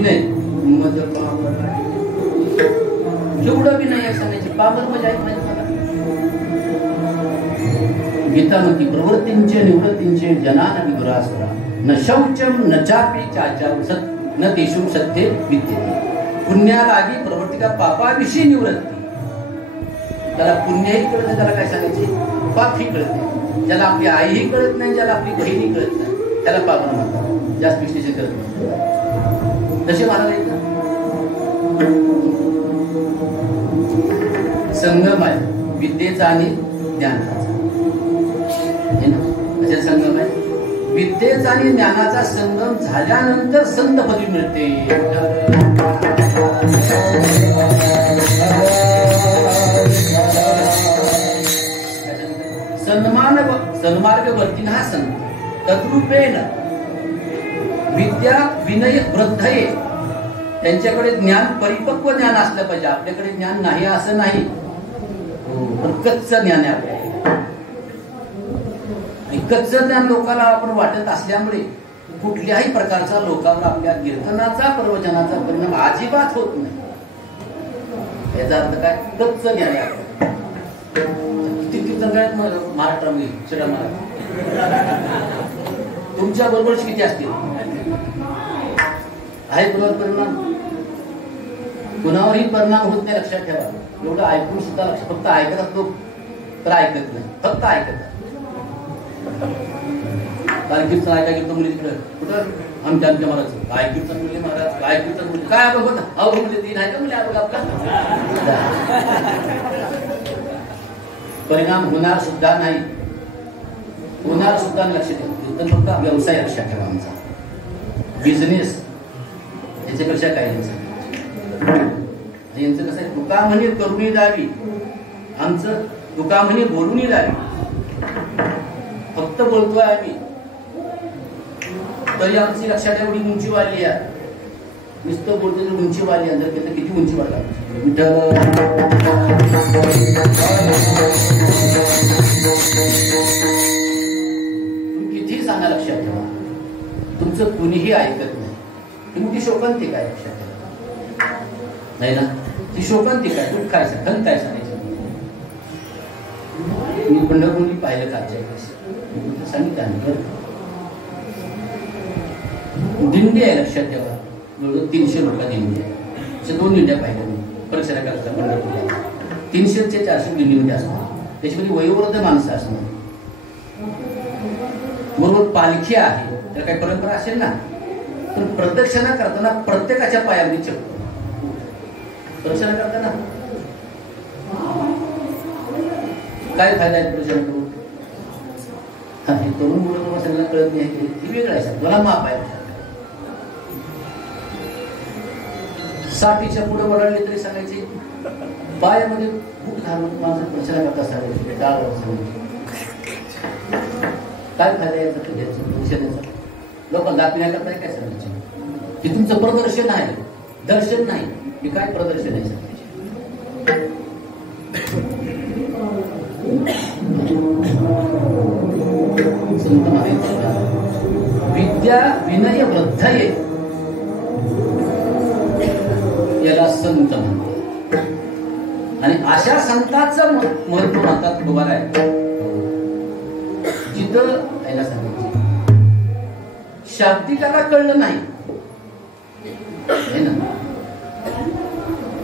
विनय मज पावर जेवढं विनय आहे सांगायची पावर मजा येत नाही मला. गीतामती प्रवृत्तींचे निवृत्तींचे जनान विदुरासुरा न शौचम न चापी चाचा न तेषु सत्य विद्यते. पुण्यालागी प्रवृत्ती का पापाविषयी निवृत्ती. त्याला पुण्यही कळत नाही, त्याला काय सांगायचे पापही कळत नाही. ज्याला आपली आईही कळत नाही, ज्याला आपली बहिणी कळत नाही, त्याला पाप म्हणतात. जास्त विश्लेषण करत नाही. तसे म्हणाले संगम आहे विद्येचा आणि ज्ञानाचा. असे संगम आहे. विद्येचा आणि ज्ञानाचा संगम झाल्यानंतर संत पदवी मिळते. सन्मार्ग वर्तीन हा संत तद्रूपेण विद्या विनय वृद्धये. त्यांच्याकडे ज्ञान परिपक्व ज्ञान असलं पाहिजे. आपल्याकडे ज्ञान नाही असं नाही, पण कच्चं ज्ञान आहे आपल्याकडे. कच्चं ज्ञान लोकांना आपण वाटत असल्यामुळे कुठल्याही प्रकारचा लोकांवर आपल्या कीर्तनाचा प्रवचनाचा परिणाम अजिबात होत नाही. याचा अर्थ काय? कच्चं ज्ञान आहे. किती कीर्तन काय महाराष्ट्रामध्ये शिरा महाराज तुमच्या बरोबरच किती असतील आहे कुणावर परिणाम? कुणावरही परिणाम होत नाही, लक्षात ठेवा. एवढं ऐकून सुद्धा लक्ष फक्त ऐकतात लोक, तर ऐकत नाही, फक्त ऐकतात. काय कीर्तन ऐका कीर्तन मुली तिकडे कुठं आमच्या महाराज काय कीर्तन मुली महाराज काय कीर्तन मुली काय बघ अहो म्हणजे तीन आहे का मुली आपला परिणाम होणार सुद्धा नाही, होणार सुद्धा लक्ष ठेवा. कीर्तन फक्त व्यवसाय लक्षात ठेवा. आमचा बिझनेस याच्यापेक्षा काही नाही. यांचं कसं आहे, तुका म्हणे करूनही दावी, आमचं तुका म्हणे बोलूनही दावी. फक्त बोलतोय आम्ही तरी आमची लक्षात एवढी उंची वाढली आहे. नुसतं बोलतो तर उंची वाढली आहे. तर किती उंची वाढला किती सांगा, लक्षात ठेवा. तुमचं कुणीही ऐकत नाही. तुम्ही ती शोकांतिक आहे, लक्षात ठेवा. नाही ना, ती शोकांतिक आहे. तू काय सांग काय सांगायचं? मी पंढरपूरला पाहिलं कालच्या सांगितलं. दिंडी आहे, लक्षात ठेवा. 300 लोक दिंडी आहे. अशा 2 दिंड्या पाहिल्या मी परीक्षा करता पंढरपूरला. 300 ते 400 दिंडीमध्ये असणार. त्याच्यामध्ये वयोवृद्ध माणसं असणार. बरोबर पालखी आहे, तर काही परंपरा असेल ना. पण प्रदक्षिणा करताना प्रत्येकाच्या पायामध्ये चप्पल. प्रदक्षिणा करताना काय फायदा आहे प्रदक्षिणा करून? हे तरुण मुलं तुम्हाला सगळ्यांना कळत नाही. ती वेगळं आहे. मला माप आहे. 60च्या पुढे वळले तरी सांगायचे पायामध्ये बूट घालून माझं प्रदक्षिणा करता सांगायचे. डाळवर सांगायचे. काय फायदा याचा प्रदक्षिणेचा? लोकांना दाखविण्या करताय काय सांगायचे? हे तुमचं प्रदर्शन आहे, दर्शन नाही. हे काय प्रदर्शन आहे सांगायचे? संत विद्या विनय वृद्धये याला संत म्हणतात. आणि अशा संतांचं महत्व म्हणतात उभा आहे जिथं याला सांगायचे शाब्दिकाला कळलं नाही ना,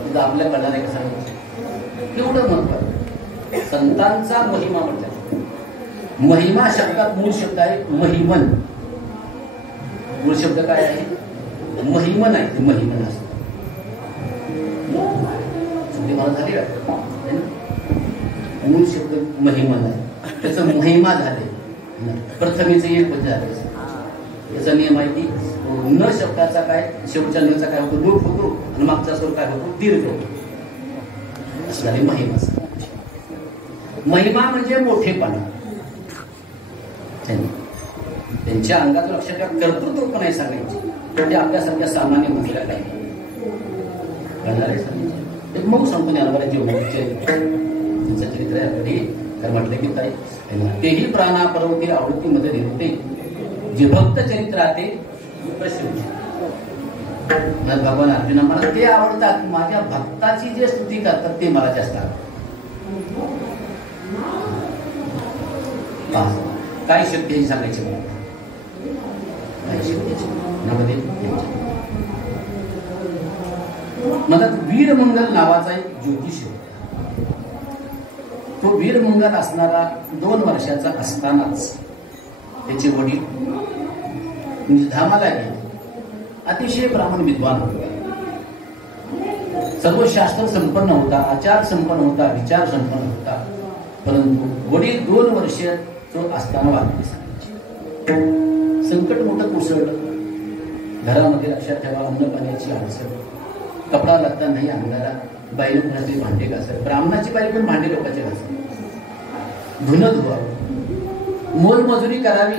तिथं आपल्या कळणार आहे का सांगायचं? एवढं महत्व. संतांचा महिमा म्हणतात. महिमा शब्दात मूळ शब्द आहे महिमन. मूळ शब्द काय आहे? महिमन आहे. ते महिमन असत. मला झाली का? मूळ शब्द महिमन आहे. त्याचं महिमा झाले. प्रथमेचं एक पद झाले. याचा नियम आहे की न शब्दाचा काय शेवटच्या नचा काय होतो? रूप होतो. आणि मागचा स्वर काय होतो? दीर्घ होतो. असं झाले महिमा. महिमा म्हणजे मोठेपणा. त्यांच्या अंगात लक्षात ठेवा कर्तृत्व पण आहे सांगायचे. ते आपल्यासारख्या सामान्य गोष्टीला काही कळणार आहे सांगायचे. मग सांगतो ज्ञानोबाच्या जीवनाचे त्यांचं चरित्र याकडे काय म्हटलं की काय तेही प्राणापर्वती आवृत्तीमध्ये लिहिते जे भक्त चरित्र आहे प्रसिद्ध. भगवान अर्जुना मला ते आवडतात, माझ्या भक्ताची जे स्तुती करतात ते मला जास्त आवडतात. काय शक्ती सांगायची मला, काय शक्तीची मला वीरमंगल नावाचा एक ज्योतिष होता. तो वीरमंगल असणारा 2 वर्षाचा असतानाच त्याचे वडील म्हणजे धामाला गेले. अतिशय ब्राह्मण विद्वान होता, सर्व शास्त्र संपन्न होता, आचार संपन्न होता, विचार संपन्न होता. परंतु वडील 2 वर्ष असताना वारले सांगायचे. संकट मोठं कोसळलं घरामध्ये. लक्षात ठेवा, अन्न पाण्याची अडचण, कपडा लागता नाही अंगाला, बाई कोणाचे भांडे घासत, ब्राह्मणाची बाई पण भांडे लोकांचे घासत, धुणं धुवावं, मोलमजुरी करावी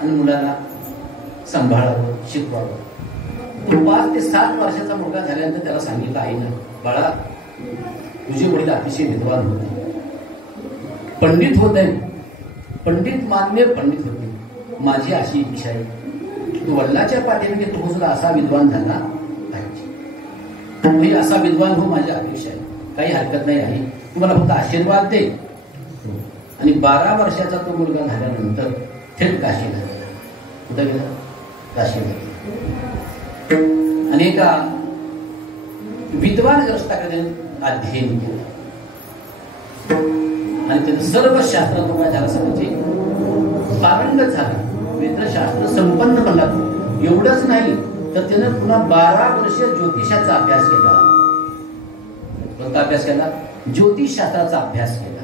आणि मुलाला सांभाळावं, शिकवावं. 5 ते 7 वर्षाचा मुलगा झाल्यानंतर त्याला सांगितलं आईनं, बाळा तुझे वडील अतिशय विद्वान होते, पंडित होते, पंडित मान्य पंडित होते. माझी अशी इच्छा आहे तू वडिलाच्या पाठीमागे तू सुद्धा असा विद्वान झाला पाहिजे. असा विद्वान हो माझी अपेक्षा आहे. काही हरकत नाही आहे, तू मला फक्त आशीर्वाद दे. आणि 12 वर्षाचा तो मुलगा झाल्यानंतर थेट काशीला गेला. कुठं गेला? काशीला. अनेका विद्वान ग्रस्ताकडे अध्ययन केलं आणि त्याचं सर्व शास्त्र तो काय झाला सांगायचे पारंगत झाला, वेदशास्त्र संपन्न बनला. एवढंच नाही तर त्यानं पुन्हा 12 वर्ष ज्योतिषाचा अभ्यास केला. कोणता अभ्यास केला? ज्योतिषशास्त्राचा अभ्यास केला.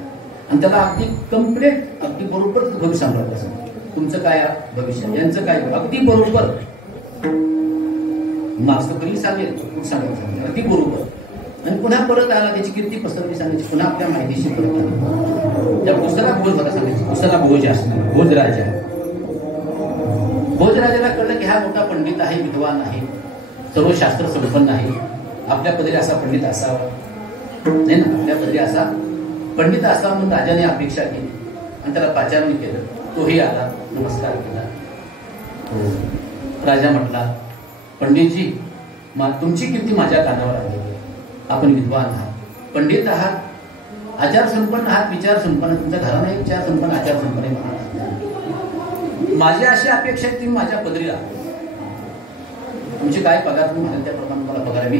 आणि त्याला अगदी कम्प्लीट, अगदी बरोबर भविष्य सांगत असं, तुमचं काय भविष्य, यांचं काय, अगदी बरोबर मास्तर कधी सांगेल सांगायचं अगदी बरोबर. आणि पुन्हा परत आला, त्याची कीर्ती पसरवली सांगायची, पुन्हा आपल्या माहितीशी परत आला. त्या पुस्तकाला भोज होता सांगायची, पुस्तकाला भोज असणार, भोजराजा. भोजराजाला कळलं की हा मोठा पंडित आहे, विद्वान आहे, सर्व शास्त्र संपन्न आहे, आपल्या पदरी असा पंडित असावा, नाही ना, आपल्या पदरी असा पंडित असावा म्हणून राजाने अपेक्षा केली आणि त्याला पाचारणी केलं. तोही आला, नमस्कार केला. राजा म्हटला, पंडितजी तुमची कीर्ती माझ्या कानावर आली, आपण विद्वान आहात, पंडित आहात, आचार संपन्न आहात, विचार संपन्न, तुमच्या घराने विचार संपन्न, आचार संपन्न आहात. माझी अशी अपेक्षा आहे तुम्ही माझ्या पदरी राहा, तुमची काय पगार तुम्ही म्हणाल त्याप्रमाणे मला पगार मी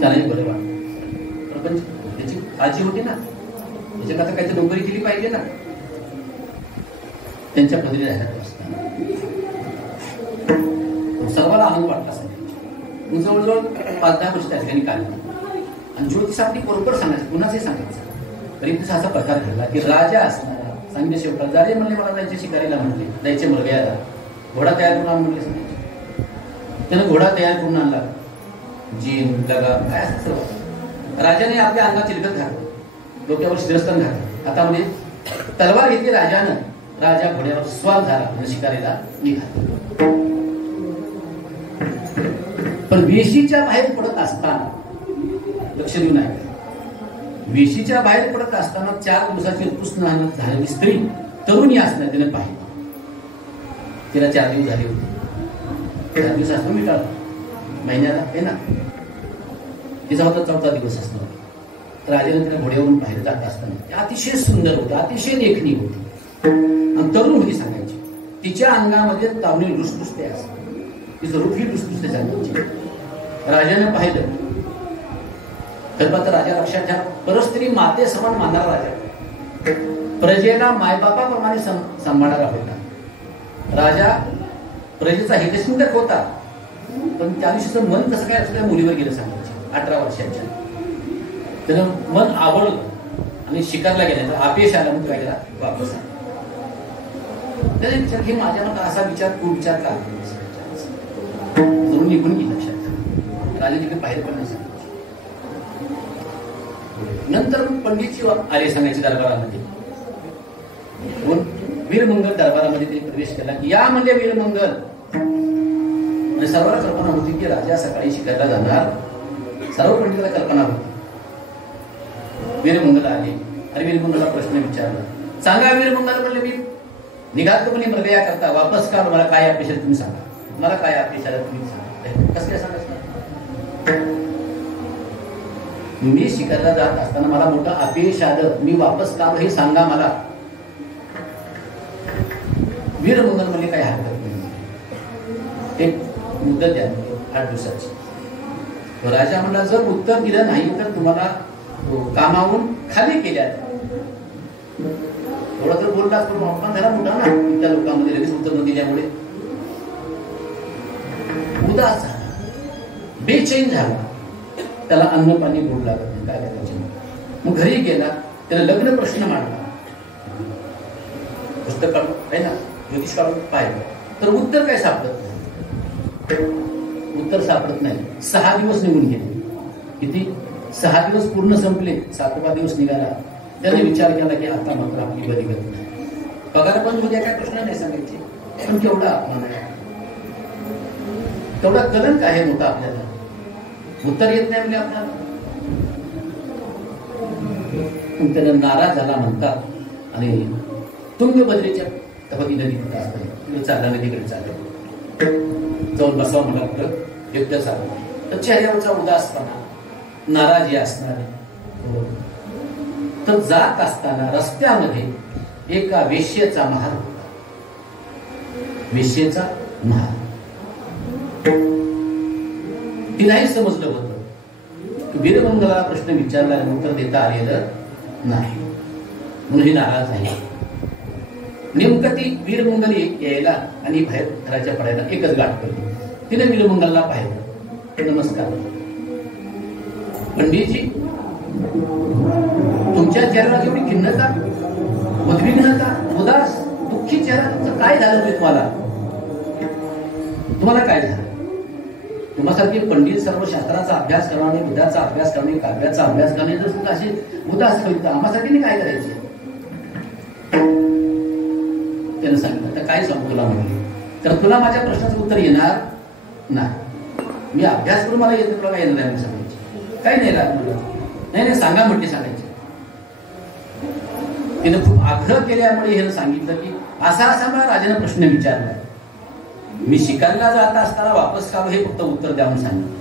त्यालाही बरं वाटतं. पण त्याची काळजी होती ना, त्याच्याकरता काहीतरी नोकरी केली पाहिजे ना. त्यांच्या पदरी राहत असताना सर्वांना आनंद वाटला सांगायचे. जवळजवळ 5-10 वर्ष त्या ठिकाणी काढली आणि ज्योतिष आपली बरोबर सांगायचं, कुणाचे सांगायचं. तरी तिचा असा प्रकार घडला की राजा असणारा सांगितले शेवटा जारे म्हणले मला जायचे शिकारीला, म्हणले जायचे मुलग्याला, घोडा तयार करून आण म्हणले सांगायचे. त्यानं घोडा तयार करून आणला, जीन लगा काय असं सर्व. राजाने आपल्या अंगात चिलकत घातलं, डोक्यावर शिरस्थान घातलं, हातामध्ये तलवार घेतली राजानं. राजा घोड्यावर स्वार झाला आणि शिकारीला निघाला. पण वेशीच्या बाहेर पडत असताना, लक्ष देऊ नये, वेशीच्या बाहेर पडत असताना 4 दिवसाची ऋतुस्नान झालेली स्त्री तरुणी असणार तिने पाहिली. तिला 4 दिवस झाले होते. 4 दिवस असतो मिटाळ महिन्याला आहे ना, तिचा होता 4था दिवस असणार. राजाने तिला घोड्यावरून बाहेर जात असताना अतिशय सुंदर होती, अतिशय देखणी होती आणि तरुण होती सांगायची. तिच्या अंगामध्ये तावणी लुसलुसते असते, तिचं रूप ही लुसलुसते सांगायची. राजाने पाहिलं तर मात्र राजा लक्षात ठेवा, परस्त्री माते समान मानणारा राजा, प्रजेला मायबापाप्रमाणे सांभाळणारा होता. राजा प्रजेचा हितचिंतक होता, पण त्या दिवशीचं मन कसं काय असं मुलीवर गेलं सांगायचे. 18 वर्षाच्या त्यानं मन आवडलं आणि शिकारला गेल्यानंतर अपयश आला म्हणून काय केला, वापस आला. त्याचा विचार की माझ्या मनात असा विचार तू विचार का जरूर निघून गेला. लक्षात राजा तिकडे बाहेर पण नाही सांगायचे. नंतर पंडितजी आले सांगायचे दरबारामध्ये. वीरमंगल दरबारामध्ये ते प्रवेश केला की या म्हणजे वीरमंगल. आणि सर्वांना कल्पना होती की राजा सकाळी शिकायला जाणार, सर्व पंडिताला कल्पना होती. वीरमंगल आले आणि वीरमंगलला प्रश्न विचारला, सांगा वीरमंगल म्हणले मी निघातपणे मृगया करता वापस का मला काय अपेक्षा तुम्ही सांगा, मला काय अपेक्षा तुम्ही सांगा. कसं काय सांगायचं? मी शिकायला जात असताना मला मोठं अपयश आलं, मी वापस का हे सांगा मला. वीरमंगल म्हणजे काही हरकत नाही, एक मुदत द्या 8 दिवसाची. राजा म्हणला जर उत्तर दिलं नाही तर तुम्हाला कामावून खाली केल्या. थोडा तर बोलला पण अपमान झाला मोठा ना त्या लोकांमध्ये, लगेच उत्तर न दिल्यामुळे उदास झाला, बेचैन झाला, त्याला अन्न पाणी गोड लागत नाही, काय करायचं. मग घरी गेला, त्याला लग्न प्रश्न मांडला, पुस्तक काढून आहे ना, ज्योतिष काढून पाहिलं तर उत्तर काय सापडत नाही, उत्तर सापडत नाही. 6 दिवस निघून गेले. किती? 6 दिवस पूर्ण संपले, 7वा दिवस निघाला. त्याने विचार केला की आता मात्र आपली बरी गती नाही, पगार पण उद्या काय प्रश्न नाही सांगायचे, पण केवढा अपमान आहे, तेवढा कलंक आहे मोठा आपल्याला. उत्तर येत नाही म्हणजे आपल्याला. त्याला नाराज झाला म्हणतात आणि तुंगभद्रेच्या तपती नदी तिकडे चालला, नदीकडे चालला, जाऊन बसावं म्हणा, कुठं युद्ध चाललं. तर चेहऱ्यावरचा उदासपणा, नाराजी असणारे. तर जात असताना रस्त्यामध्ये एका वेश्येचा महाल होता, वेश्येचा महाल. तिलाही समजलं होतं वीरमंगलाला प्रश्न विचारला, उत्तर देता आलेलं नाही, म्हणून ही नाराज आहे. नेमकं ती वीरमंगल यायला आणि बाहेर घराच्या पडायला एकच गाठ पडली. तिने वीरमंगलला पाहिलं, नमस्कार पंडितजी, तुमच्या चेहऱ्याला केवढी खिन्नता, उद्विग्नता, उदास, दुःखी चेहरा तुमचं काय झालं? तुम्हाला काय झालं? तुम्हासारखे पंडित सर्व शास्त्राचा अभ्यास करणे, वेदाचा अभ्यास करणे, काव्याचा अभ्यास करणे, जर तुमचं असे उदास होईल तर आम्हासाठी काय करायचे? त्यानं सांगितलं, तर काय सांगू तुला म्हणले, तर तुला माझ्या प्रश्नाचं उत्तर येणार नाही. मी अभ्यास करून मला येतं, तुला काय येणार आहे सांगायचे? काही नाही राहत मला. नाही सांगा म्हटले, सांगायचे. तिनं खूप आग्रह केल्यामुळे हे सांगितलं की असा मला राजाने प्रश्न विचारला, मी शिकायला जात असताना वापस का हे फक्त उत्तर द्या म्हणून सांगितलं,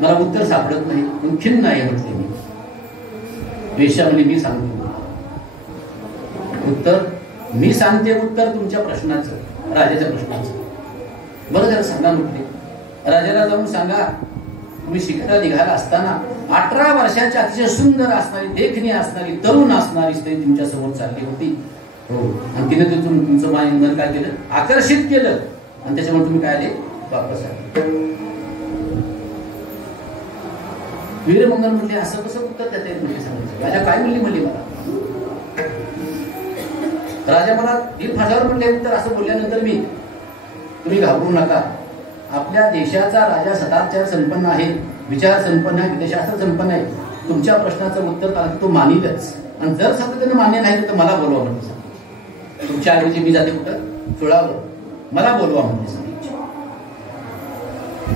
मला उत्तर सापडत नाही, पण खिन्न आहे म्हटले. मी वेश्या म्हणजे मी सांगतो उत्तर, मी सांगते उत्तर तुमच्या प्रश्नाचं, राजाच्या प्रश्नाचं. बरं जरा सांगा म्हटले. राजाला जाऊन सांगा, तुम्ही शिकायला निघाला असताना 18 वर्षाची अतिशय सुंदर असणारी, देखणी असणारी, तरुण असणारी स्त्री तुमच्या समोर चालली होती. हो, आणि तिने तुमचं मन काय केलं? आकर्षित केलं, आणि त्याच्यामुळे तुम्ही काय आले? वापस आले. वीरमंगल म्हणले, असं कसं उत्तर देता येत म्हणजे सांगायचं? राजा काय म्हणली मला? राजा मला दिल फासावर म्हणले उत्तर. असं बोलल्यानंतर मी, तुम्ही घाबरू नका, आपल्या देशाचा राजा सदाचार संपन्न आहे, विचार संपन्न आहे, विदेशास्त्र संपन्न आहे. तुमच्या प्रश्नाचं उत्तर तो मानिलच, आणि जर समजा त्यानं मान्य नाही तर मला बोलवा म्हणजे सांगितलं. तुमच्या ऐवजी मी जाते कुठं? चुळावर, मला बोलवा म्हणजे सांगितलं.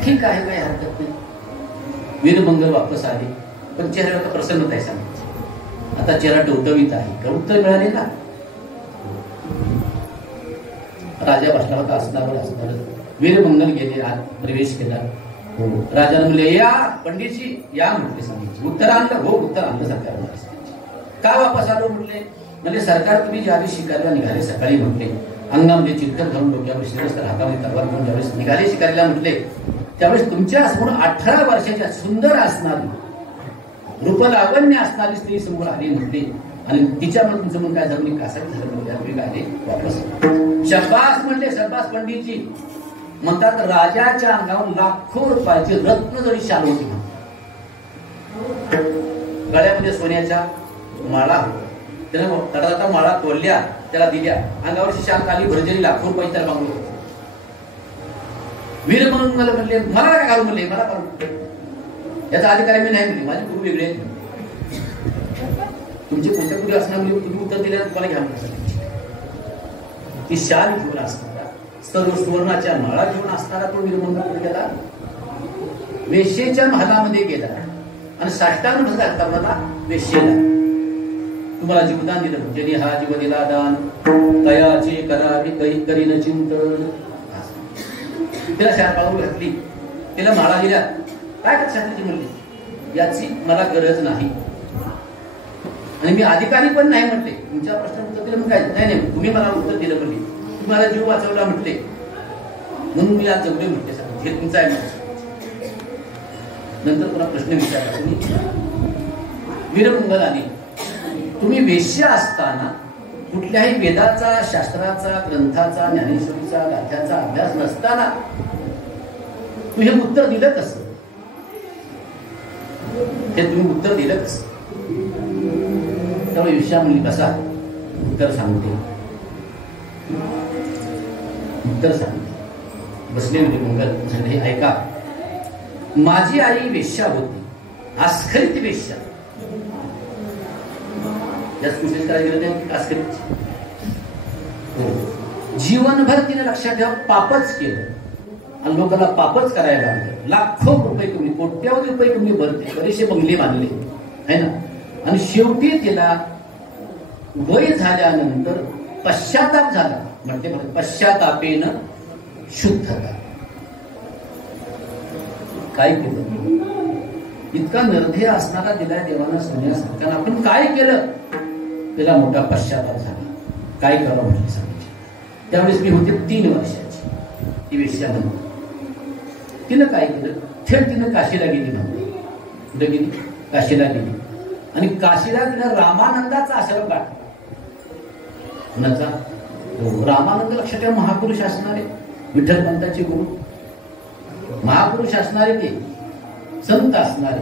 ठीक आहे, काही हरकत नाही. वीरमंगल वापस आले, पण चेहऱ्यावर प्रसन्नता आहे सांगितलं. आता चेहरा टवटवीत आहे, का उत्तर मिळाले ना? राजा बसला होता असणार. वीरमंगल गेले, आत प्रवेश केला. हो, राजाने म्हणले, या पंडितजी या म्हटले, सांगितले. उत्तर आणलं? हो, उत्तर आणलं सरकारने. का वापस आलो म्हटले? म्हणजे सरकार तुम्ही ज्यावेळी शिकायला निघाले सकाळी म्हटले, अंगामध्ये चिलखत घालून डोक्यावर शिरस्तर, हातामध्ये तलवार घेऊन ज्यावेळेस निघाले शिकायला म्हटले, त्यावेळेस तुमच्या समोर 18 वर्षाच्या सुंदर असणारी, रूपलावण्य असणारी स्त्री समोर आली म्हटले, आणि तिच्यामुळे तुमचं मन काय झालं? कासावी झालं म्हणजे काय वापस. शब्बास म्हणले, शब्बास पंडितजी. म्हणतात राजाच्या अंगावर लाखो रुपयाची रत्नजडी शाल होती, गळ्यामध्ये सोन्याच्या माळा होत्या. त्यानं तडाता माळा तोडल्या, त्याला दिल्या, अंगावरची शाल खाली भरजरी लाखो रुपये त्याला मागलो. वीरमंगल म्हणले, मला काय घालू म्हणले, मला घालू, याचा अधिकार मी नाही म्हणले, माझे गुरु वेगळे आहेत. तुमचे कोणत्या गुरु असणार म्हणजे तुम्ही उत्तर दिल्यावर तुम्हाला घ्या म्हणतात. ती शाल घेऊन असणारा, सर्व सुवर्णाच्या माळा घेऊन असणारा तो वीरमंगल गेला, वेश्येच्या महालामध्ये गेला, आणि साष्टांग घातला वेश्येला. तुम्हाला जीवदान दिलं, ज्यांनी हा जीव दिला दान, तयाचे करावे काही करीन चिंतन. तिला शाळा घातली, तिला माळा दिल्या. काय करत शास्त्रीची म्हणली, याची मला गरज नाही आणि मी अधिकारी पण नाही म्हटले. तुमच्या प्रश्नाचं उत्तर दिलं, मग काय नाही नाही तुम्ही मला उत्तर दिलं म्हणली, तुम्हाला जीव वाचवला म्हटले म्हणून मी आज जगले म्हटले. हे तुमचं आहे माझं. नंतर पुन्हा प्रश्न विचारला, तुम्ही वीरमंगलाने तुम्ही वेश्या असताना कुठल्याही वेदाचा, शास्त्राचा, ग्रंथाचा, ज्ञानेश्वरीचा, गाथ्याचा अभ्यास नसताना तू हे उत्तर दिलं कसं? हे तुम्ही उत्तर दिलं कसं? त्यामुळे वेश्या म्हणली, बसा उत्तर सांगते. उत्तर सांगते. बसले होते मंगल म्हणजे हे ऐका. माझी आई वेश्या होती, आस्खलित वेश्या. जास्त विशेष करायला गेलं नाही, आस्खलित. जीवनभर तिने लक्षात ठेवा पापच केलं आणि लोकांना पापच करायला लागलं. लाखो रुपये कमी, कोट्यावधी रुपये कमी भरते, बरेचसे बंगले बांधले है ना. आणि शेवटी तिला वय झाल्यानंतर पश्चाताप झाला. म्हणते पश्चातापेनं शुद्धता. काय केलं? इतका निर्धय असणारा दिलाय देवानं सोन्यासारखा, आपण काय केलं? त्याला मोठा पश्चाताप झाला. काय करावं म्हटलं सांगायचे. त्यावेळेस मी होते 3 वर्षाची. ती वेश्या म्हणते. तिनं काय केलं? थेट तिनं काशीला गेली म्हणते. कुठे गेली? काशीला गेली. आणि काशीला तिनं रामानंदाचा आश्रम गाठला. कुणाचा? रामानंद लक्षात ठेवा, महापुरुष असणारे, विठ्ठलपंतांचे गुरु, महापुरुष असणारे, ते संत असणारे.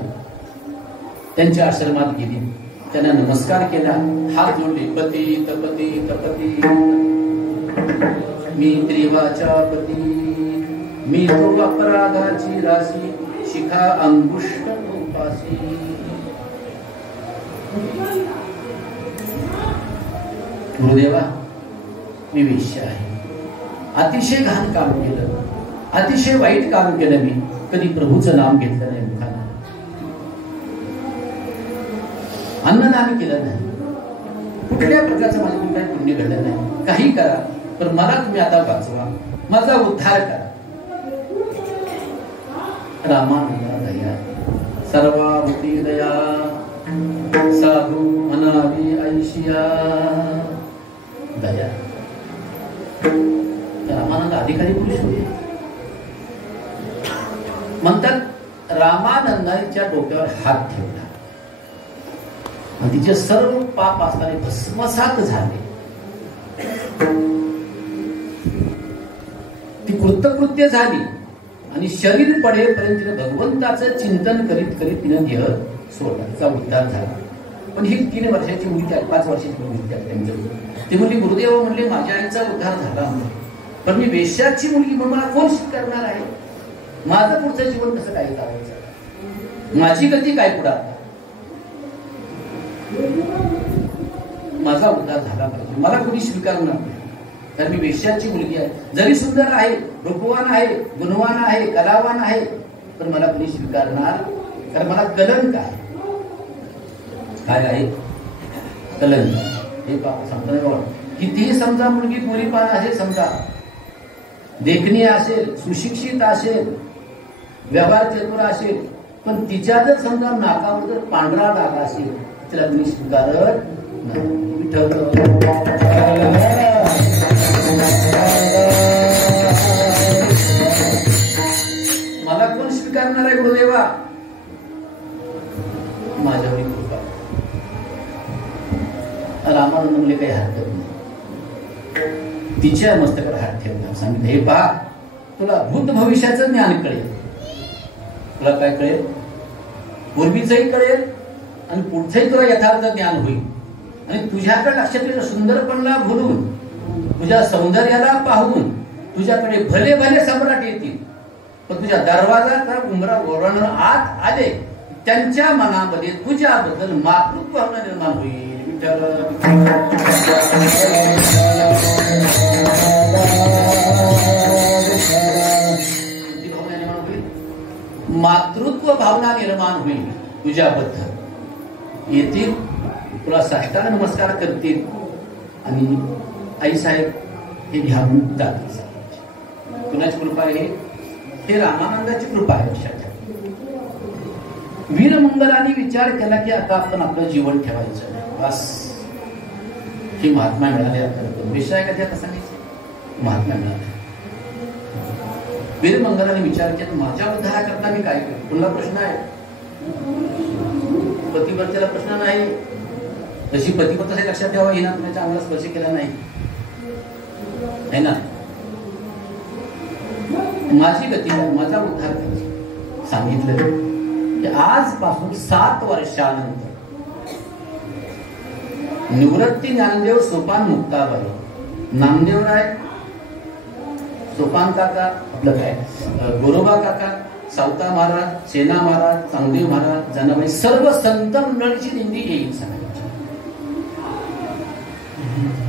त्यांच्या आश्रमात गेली, त्यांना नमस्कार केला, हात जोडले. पती तपती तपती, मी त्रिवाचा पती, मी तो अपराधाची राशी, शिखा अंगुष्ट उपासी. गुरुदेवा, मी वेश्या आहे, अतिशय घाण काम केलं, अतिशय वाईट काम केलं. मी कधी प्रभूचं नाम घेतलं नाही मुखाने, अन्नदान केलं नाही, कुठल्या प्रकारचं माझ्याकडून काही पुण्य घडलं नाही. काही करा, पण मला तुम्ही आता वाचवा, माझा उद्धार करा. रामानंदा दया, सर्वाभूती दया, साधू मनावी ऐशिया दया. रामानंद अधिकारी पुरुष होते. म्हणतात रामानंदाच्या डोक्यावर हात ठेवला आणि तिचे सर्व पाप असणारे भस्मसात झाले. ती कृतकृत्य झाली आणि शरीर पडेपर्यंत तिने भगवंताचं चिंतन करीत करीत तिने देह सोडला. तिचा उद्धार झाला. पण ही 3 वर्षाची मुलगी, 5 वर्षाची मुलगी त्यांच्या, ती मुलगी गुरुदेव म्हणले माझ्या आईचा उद्धार झाला, पण मी वेश्याची मुलगी म्हणून मला कोण करणार आहे? माझं पुढचं जीवन कसं काय करायचं? माझी गती काय पुढे? माझा उद्धार झाला पाहिजे, मला कोणी स्वीकारणार नाही. तर मी वेश्याची मुलगी आहे, जरी सुंदर आहे, रूपवान आहे, गुणवान आहे, कलावान आहे, पण मला कोणी स्वीकारणार? कारण मला कलंक आहे. काय आहे? कलंक. हे सांगता कितीही समजा मुलगी गोरीपान असेल, समजा देखणी असेल, सुशिक्षित असेल, व्यवहार चतुर असेल, पण तिच्या जर समजा नाकावर जर पांढरा डाग असेल, तिला कोणी स्वीकारत नाही. मला कोण स्वीकारणार आहे गुरुदेवा? माझ्यावर कृपा. रामानंद म्हणले काही हरकत नाही. तिच्या मस्तकावर हात ठेवला, सांगितलं हे पहा, तुला भूत भविष्याचं ज्ञान कळेल. तुला काय कळेल? पूर्वीचंही कळेल आणि पुढचंही तुला यथार्थ ज्ञान होईल. आणि तुझ्याकडे लक्षात सुंदरपणला भुलून, तुझ्या सौंदर्याला पाहून तुझ्याकडे भले भले सम्राट येतील, पण तुझ्या दरवाजाचा उंबरा ओरडून आत आले, त्यांच्या मनामध्ये तुझ्याबद्दल मातृत्व भावना निर्माण होईल. मातृत्व भावना निर्माण होईल तुझ्याबद्दल. येतील तुला साष्टांग नमस्कार करतील आणि आई साहेब हे घ्यावून जातील. कुणाची कृपा आहे? हे रामानंदाची कृपा आहे. लक्षात ठेवा. वीरमंगलाने विचार केला की आता आपण आपलं जीवन ठेवायचं बस. हे महात्मा मिळाले आपल्याला. विषय आहे का त्यात सांगायचे? महात्मा मिळाले. वीरमंगलाने विचार केला माझ्या उद्धाराकरता मी काय करू? पुन्हा प्रश्न आहे. पतिव्रतेला प्रश्न नाही. तशी पतिव्रता लक्षात ठेवा. हिना तुमच्या अंगाला स्पर्श केला नाही है ना. माझी गती माझा उद्धार करायचा सांगितलं की आजपासून 7 वर्षानंतर निवृत्ती ज्ञानदेव सोपान मुक्ताबाई नामदेवराय सोपान काका आपलं काय गोरोबा काका सावता महाराज सेना महाराज चांगदेव महाराज जनाबाई सर्व संत मंडळीची दिंडी येईल सांगायची.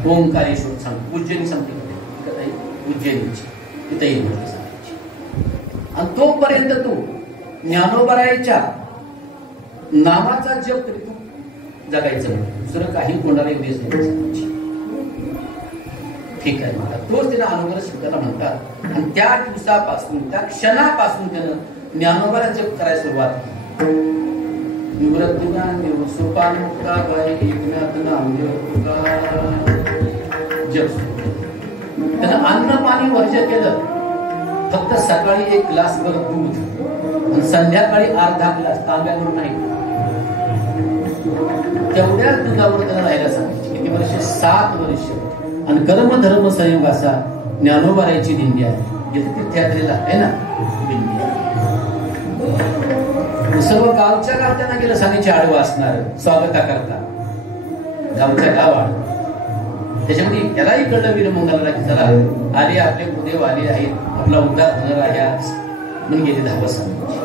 ओंकारेश्वर सांग उज्जैनी सांगते उज्जैनीची तिथे येईल सांगायची. आणि तोपर्यंत तू ज्ञानोबरायच्या नामाचा जप तू जगायचं दुसरं काही कोणाला उद्देश नाही. ठीक आहे मला तोच त्याला अनुभव स्वीकारला म्हणतात. आणि त्या दिवसापासून त्या क्षणापासून त्यानं ज्ञानोबरा जप करायला सुरुवात केली. निवृत्तीना सोपान मुक्ताबाई एकनाथ नामदेव जप त्यानं अन्न पाणी वर्ज केलं. फक्त सकाळी 1 ग्लासभर दूध आणि संध्याकाळी अर्धा ग्लास तांब्यावर नाही. तेवढ्याच दुधावर त्यानं राहायला सांगितले. किती वर्ष? 7 वर्ष. आणि कर्म धर्म संयोग असा ज्ञानोबारायची दिंडी आहे. इथे तीर्थयात्रेला आहे ना दिंडी. सर्व गावच्या गाव त्यांना गेलं सांगायचे आडवं असणार स्वागता करता गावच्या गाव आडवं. त्याच्यामध्ये यालाही कळलं वीरमंगलाला की चला आले आपले गुरुदेव आले आहेत आपला उद्धार होणार आहे म्हणून गेले धावत सांगायची.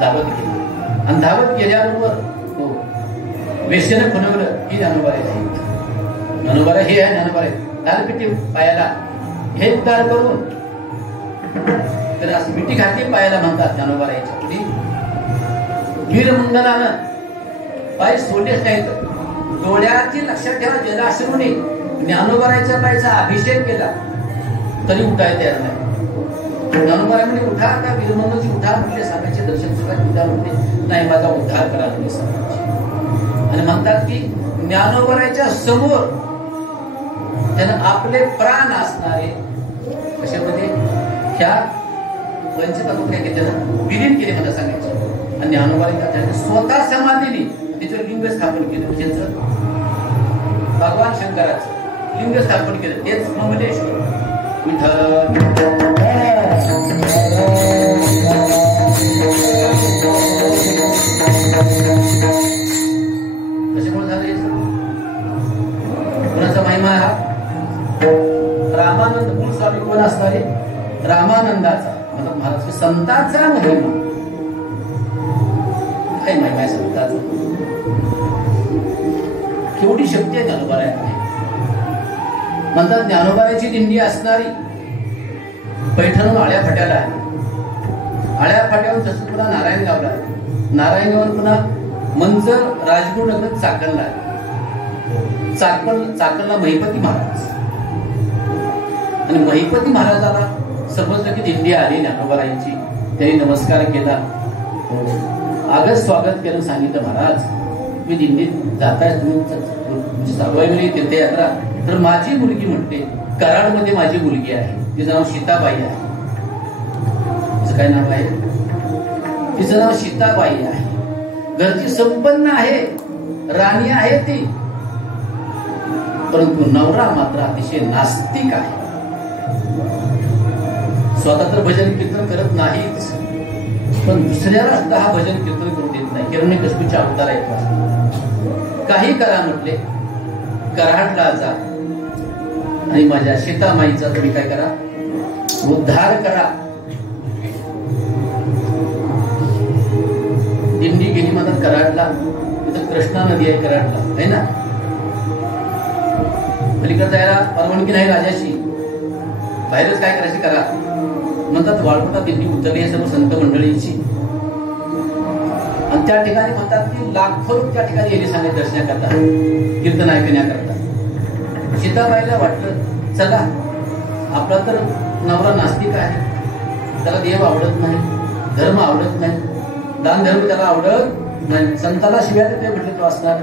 धावत गेले आणि धावत गेल्याबरोबर हो वेश्येनं खुणवलं की ज्ञानोबाराय आहे. ज्ञानोबाराय हे आहे ज्ञानोबाराय दार पिटी पायाला हे उद्धार करून तर असं मिठी घातली पायाला म्हणतात ज्ञानोबारायच्या पुढे. वीरमंगलानं पाय सोडलेच नाहीत. डोळ्याची लक्षात ठेवा जलाश्रूने ज्ञानोबारायच्या पायाचा अभिषेक केला तरी उठायला तयार नाही. ज्ञानोबाराय म्हणजे उठा आता वीरमंगलची उठा म्हटले सांगायचे दर्शन सुद्धा उद्धार म्हटले नाही माझा उद्धार करा तुम्ही सांगायचे. आणि म्हणतात की ज्ञानोबारायच्या समोर त्यानं आपले प्राण असणारे कशामध्ये ह्या पंचतत्वाने घेतल्यानं विलीन केले मला सांगायचे. आणि ज्ञानोबाराय स्वतः समाधीने तिचं लिंग स्थापन केलं. त्याचं भगवान शंकराचं लिंग स्थापन केलं तेच ममलेश्वर विठ्ठल. कशामुळे झालं हे कोणाचा महिमा हा? रामानंद मूळ स्वामी कोण असणारे? रामानंदाचा मतलब महाराज संतांचा महिमा. काय महिमा आहे संतांचा? केवढी शक्ती आहे ज्ञानोबाराय. म्हणतात ज्ञानोबारायची दिंडी असणारी पैठणहून आळ्या फाट्याला आहे. आळ्या फाट्याहून जसं पुन्हा नारायणगावला आहे. नारायणगावून पुन्हा मंचर राजगुरू नगर चाकणला आहे. चाकणला महिपती महाराज. आणि महिपती महाराजाला समजलं की दिंडी आली ज्ञानोबारायची. त्यांनी नमस्कार केला. आगच स्वागत केलं. सांगितलं महाराज मी दिंडीत जाताय तुम्ही सार्वजनिक तीर्थयात्रा तर माझी मुलगी म्हणते कराडमध्ये माझी मुलगी आहे तिचं नाव सीताबाई आहे. तिचं काय नाव आहे? तिचं नाव सीताबाई आहे. घरची संपन्न आहे राणी आहे ती. परंतु नवरा मात्र अतिशय नास्तिक आहे. स्वतः तर भजन कीर्तन करत नाहीच पण दुसऱ्याला सुद्धा हा भजन कीर्तन करू देत नाही. हिरण्यकश्यपूच्या अवतार आहेत. काही करा म्हटले कराडला जा आणि माझ्या सीतामाईचा तुम्ही काय करा उद्धार करा. दिंडी गेली म्हणतात कराडला. तिथं कृष्णा नदी आहे कराडला आहे ना. पलीकडे जायला परवानगी नाही राजाशी. बाहेरच काय करायची करा म्हणतात. वाळवंटात दिंडी उतरली आहे सर्व संत मंडळींची. आणि त्या ठिकाणी म्हणतात की लाखो लोक त्या ठिकाणी येणे सांगणे दर्शनाकरता, कीर्तन ऐकण्याकरता. सीताबाईला वाटलं चला आपला तर नवरा नास्तिक आहे, त्याला देव आवडत नाही, धर्म आवडत नाही, दान धर्म त्याला आवडत नाही, संताला शिव्या ते म्हटले तो असणार,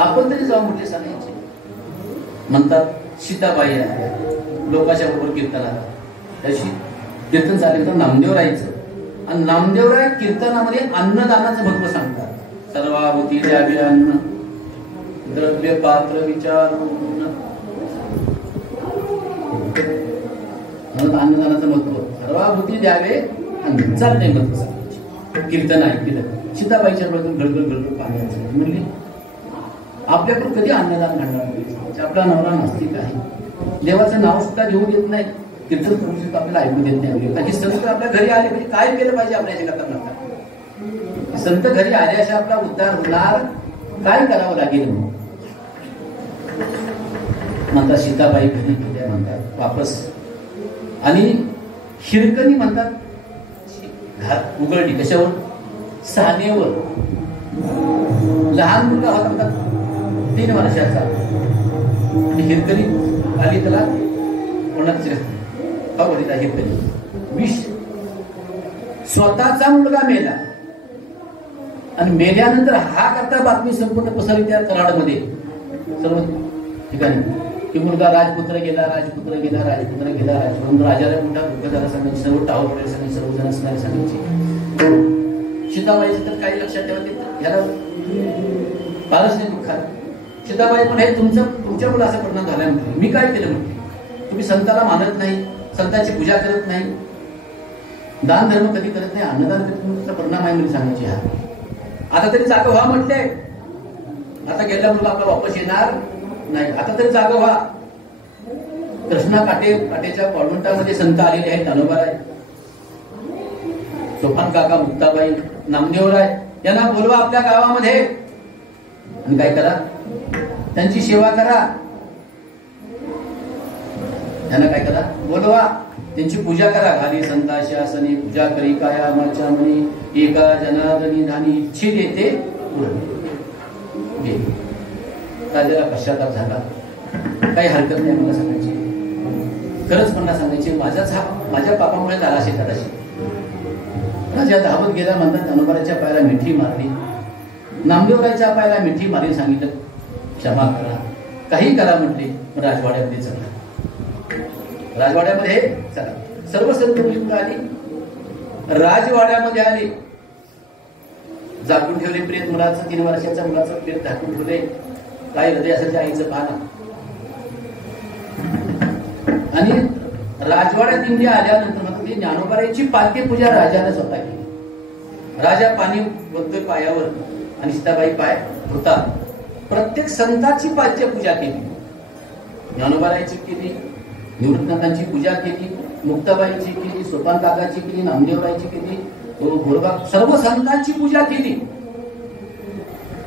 आपण तरी जाऊ म्हटले सांगायचे. म्हणतात सीताबाई लोकांच्या बरोबर कीर्तनाला, त्याशी कीर्तन चालेल तर नामदेवरायचं. आणि नामदेवराय कीर्तनामध्ये अन्नदानाचं महत्व सांगतात. सर्वाभूती द्यावे अन्न, द्रव्य पात्र विचार, अन्नदानाचं महत्व, सर्वाभूती द्यावे अन्न, चाललंय महत्व सांगायचे. कीर्तन ऐकलं सीताबाईच्या बरोबर गडगड गडगड पाण्याचं म्हणली आपल्याकडून कधी अन्नदान घडणार नाही, आपला नवरा नास्तिक आहे, देवाचं नाव सुद्धा घेऊ देत नाही, कीर्तन करू सुद्धा आपल्याला ऐकू देत नाही. काही संत आपल्या घरी आले म्हणजे काय केलं पाहिजे आपल्या जगात? संत घरी आल्याशिवाय आपला उद्धार होणार, काय करावं लागेल म्हणतात. सीताबाई घरी गेल्या म्हणतात वापस, आणि हिरकणी म्हणतात घात उघडली कशावर? सानेवर. लहान मुलगा होता म्हणतात 3 वर्षाचा, आणि हिरकणी आली त्याला कोणाचे आवडीचा हिरकणी विष. स्वतःचा मुलगा मेला आणि मेल्यानंतर हा करता बातमी संपूर्ण पसरली त्या कराडमध्ये सर्व ठिकाणी की मुलगा राजपुत्र गेला, राजपुत्र गेला, राजपुत्र गेला, राजपुत्र. राजाला मोठा दुःख झाला सांगायचे, सर्व टावर पडेल सांगायचे, सर्वजण असणारे सांगायचे. सीताबाईचं तर काही लक्षात ठेवते ह्याला फारच नाही दुःखात. सीताबाई पण हे तुमच्या मुलं असा परिणाम झालाय म्हटलं. मी काय केलं म्हटलं? तुम्ही संताला मानत नाही, संतांची पूजा करत नाही, दान धर्म कधी करत नाही, अन्नदान कधी परिणाम आहे म्हणजे सांगायचे. हा आता तरी जागा व्हा म्हटले. आता गेल्या मुलं आपला वापस येणार नाही, आता तरी जागा व्हा. कृष्णा काटेच्या कॉन्व्हेंटामध्ये संत आलेले आहेत, ज्ञानोबाराय, सोपान काका, मुक्ताबाई, नामदेवराय, यांना बोलवा आपल्या गावामध्ये आणि काय करा, त्यांची सेवा करा. त्यांना काय करा, बोलवा, त्यांची पूजा करा. घाली संताशी आसनी पूजा करी, काया माच्या मनी एका जनार्दनी धानी इच्छित येते पुढे. राजाला पश्चाताप झाला, काही हरकत नाही मला सांगायची, खरंच मला सांगायची, माझ्या पापामुळे झाला असेल कदाचित. राजा धावत गेला म्हणतात ज्ञानोबाराच्या पायाला मिठी मारली, नामदेवरायच्या पायाला मिठी मारली, सांगितलं क्षमा करा, काही करा म्हटले. राजवाड्यामध्ये चला, राजवाड्यामध्ये चला. सर्व संत मुली आली, राजवाड्यामध्ये आली, झाकून ठेवले प्रेत मुलाचं, 3 वर्षाच्या मुलाचं प्रेत झाकून ठेवले. काय हृदय असायचं आईचं पाहणं. आणि राजवाड्यात इंडिया आल्यानंतर मग ती ज्ञानोबाराची पालखी पूजा राजाने स्वतः केली. राजा पाणी बघतोय पायावर आणि सीताबाई पाय होता. प्रत्येक संतांची पालखी पूजा केली, ज्ञानोबाराची केली, निवृत्तनाथांची पूजा केली, मुक्ताबाईची केली, सोपान काकाची केली, नामदेवरायची केली, गोरबा, सर्व संतांची पूजा केली.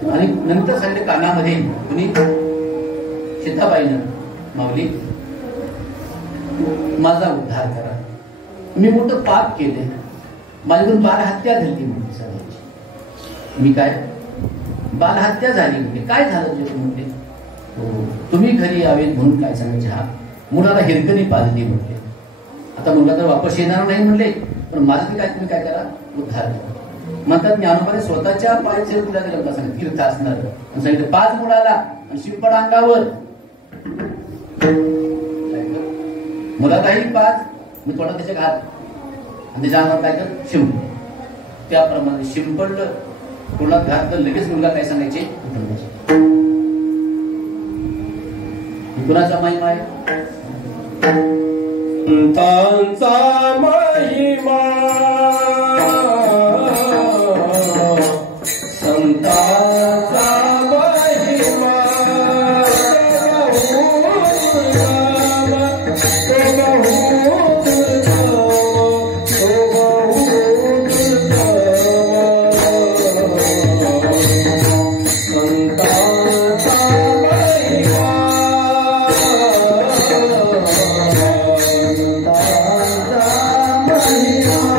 आणि नंतर सांगितले कानामध्ये कुणी सीताबाईनं, माऊली माझा उद्धार करा, मी मोठं पाप केले, माझ्याकडून बालहत्या झाली म्हणजे सगळ्याची. मी काय बालहत्या झाली म्हणजे काय झालं जे म्हणते, तुम्ही घरी यावेत म्हणून काय सांगायचे. हा मुलाला हिरकणी पाजली म्हटले, आता मुलगा तर वापस येणार नाही म्हणले, पण माझं काय तुम्ही काय करा, उद्धार करा. म्हणतात ज्ञानोबाने स्वतःच्या पायाचे तुला दिलं सांगितलं, तीर्थ असणार सांगितलं, 5 मुलाला आणि शिंपड अंगावर. मुलालाही 5, मी थोडा त्याच्या घात आणि त्याच्या अंगावर काय कर शिंपड. त्याप्रमाणे शिंपडलं, कोणात घातलं, लगेच मुलगा काय सांगायचे, कुणाचा महिमा आहे, संतांचा महिमा, संतांचा महिमा, महिमा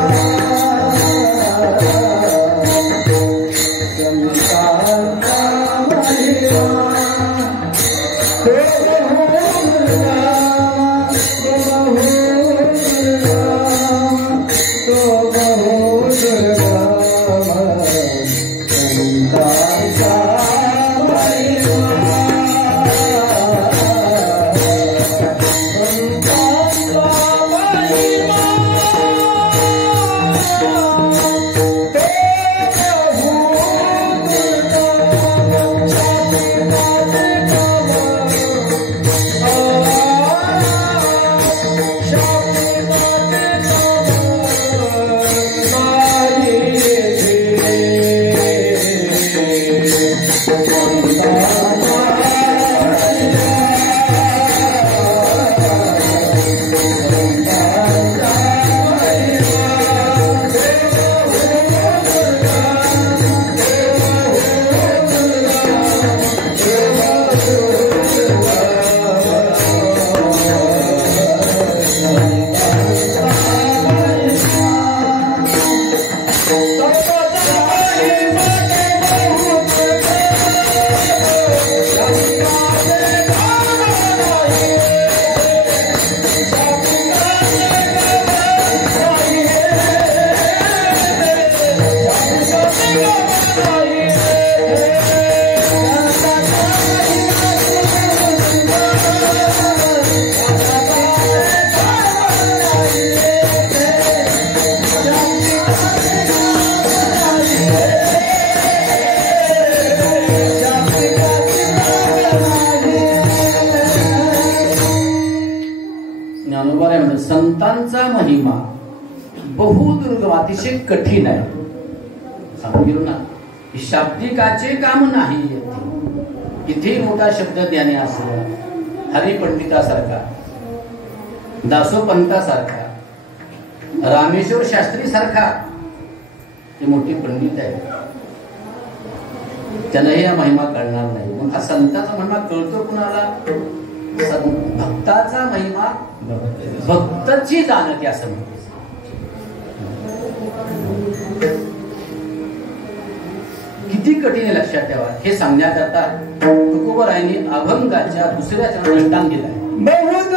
ज्ञानोबा म्हणजे संतांचा महिमा बहुदुर्गम अतिशय कठीण आहे. सांगितलं ना, शाब्दिकाचे काम नाही येते. इथे मोठा शब्द ज्ञानी असला हरिपंडितासारखा, दासोपंतासारखा, रामेश्वर शास्त्री सारखा ते मोठे पंडित आहे, त्यांनाही हा महिमा कळणार नाही. मग हा संतांचा महिमा कळतो कुणाला? भक्ताचा महिमा भक्तची जाणते असं म्हणते. किती कठीण आहे लक्षात ठेवा. हे सांगण्याकरता तुकोबरायांनी अभंगाच्या दुसऱ्या चरणात दृष्टांत दिलाय. बहुत